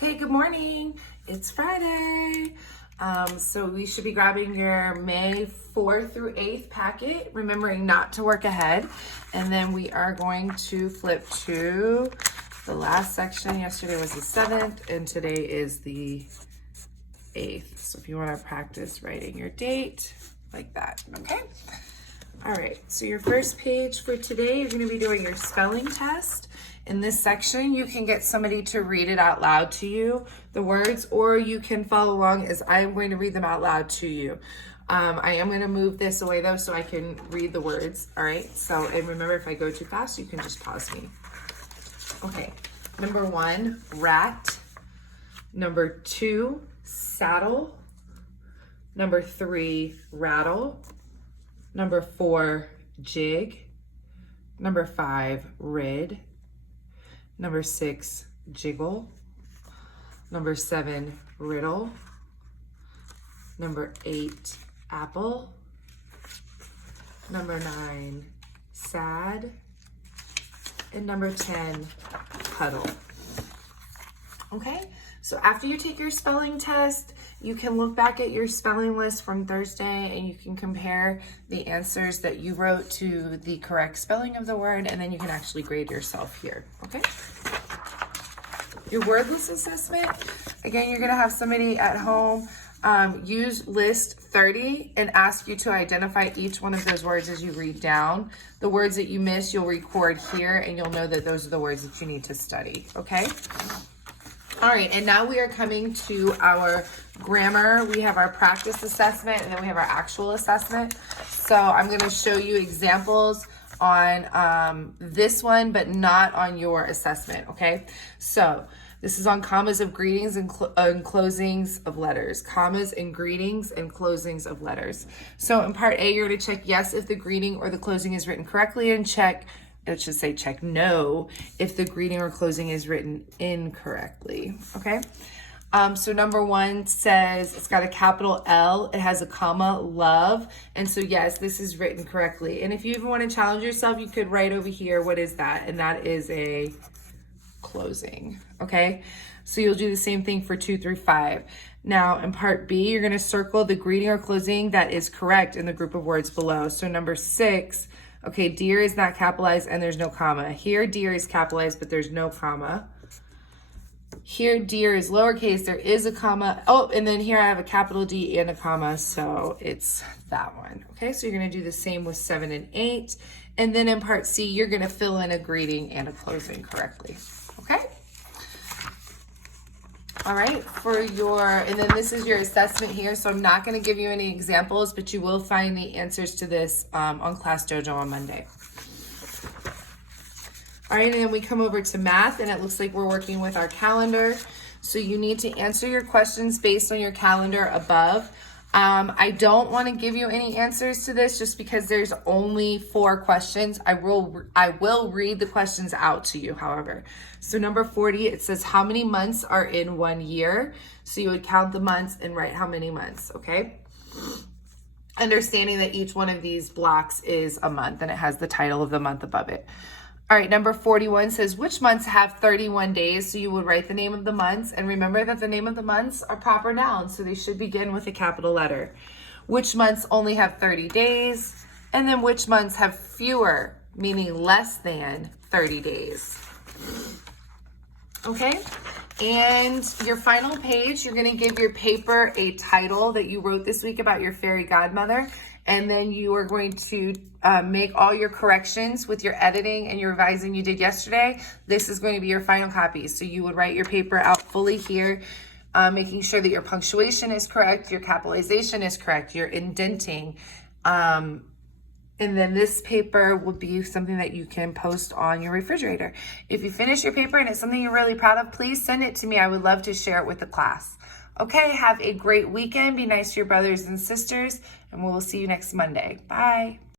Okay, good morning. It's Friday. So we should be grabbing your May 4th through 8th packet, remembering not to work ahead. And then we are going to flip to the last section. Yesterday was the 7th and today is the 8th. So if you want to practice writing your date like that, okay? All right, so your first page for today, you're going to be doing your spelling test. In this section, you can get somebody to read it out loud to you, the words, or you can follow along as I am going to read them out loud to you. I am going to move this away though so I can read the words, all right? So, and remember, if I go too fast, you can just pause me. Okay, number 1, rat. Number 2, saddle. Number 3, rattle. Number 4, jig. Number 5, rid. Number 6, jiggle. Number 7, riddle. Number 8, apple. Number 9, sad. And number 10, puddle. Okay, so after you take your spelling test, you can look back at your spelling list from Thursday and you can compare the answers that you wrote to the correct spelling of the word, and then you can actually grade yourself here, okay? Your wordless assessment, again, you're gonna have somebody at home use list 30 and ask you to identify each one of those words as you read down. The words that you miss, you'll record here and you'll know that those are the words that you need to study, okay? All right, and now we are coming to our grammar. We have our practice assessment and then we have our actual assessment. So I'm going to show you examples on this one, but not on your assessment, okay? So this is on commas of greetings and closings of letters. Commas and greetings and closings of letters. So in part A, you're going to check yes if the greeting or the closing is written correctly, and it should say check no if the greeting or closing is written incorrectly, okay? So number 1 says, it's got a capital L, it has a comma, love, and so yes, this is written correctly. And if you even want to challenge yourself, you could write over here, what is that? And that is a closing, okay? So you'll do the same thing for 2 through 5. Now in part B, you're gonna circle the greeting or closing that is correct in the group of words below. So number 6, okay, dear is not capitalized and there's no comma. Here, dear is capitalized, but there's no comma. Here, dear is lowercase, there is a comma. Oh, and then here I have a capital D and a comma, so it's that one. Okay, so you're gonna do the same with 7 and 8. And then in part C, you're gonna fill in a greeting and a closing correctly, okay? All right, and then this is your assessment here, so I'm not gonna give you any examples, but you will find the answers to this on Class Dojo on Monday. All right, and then we come over to math, and it looks like we're working with our calendar. So you need to answer your questions based on your calendar above. I don't want to give you any answers to this just because there's only 4 questions. I will read the questions out to you, however. So number 40, it says how many months are in 1 year? So you would count the months and write how many months, okay? Understanding that each one of these blocks is a month and it has the title of the month above it. All right, number 41 says, which months have 31 days? So you would write the name of the months, and remember that the name of the months are proper nouns, so they should begin with a capital letter. Which months only have 30 days? And then which months have fewer, meaning less than 30 days? Okay, and your final page, you're gonna give your paper a title that you wrote this week about your fairy godmother, and then you are going to make all your corrections with your editing and your revising you did yesterday. This is going to be your final copy. So you would write your paper out fully here, making sure that your punctuation is correct, your capitalization is correct, your indenting. And then this paper would be something that you can post on your refrigerator. If you finish your paper and it's something you're really proud of, please send it to me. I would love to share it with the class. Okay, have a great weekend. Be nice to your brothers and sisters, and we'll see you next Monday. Bye.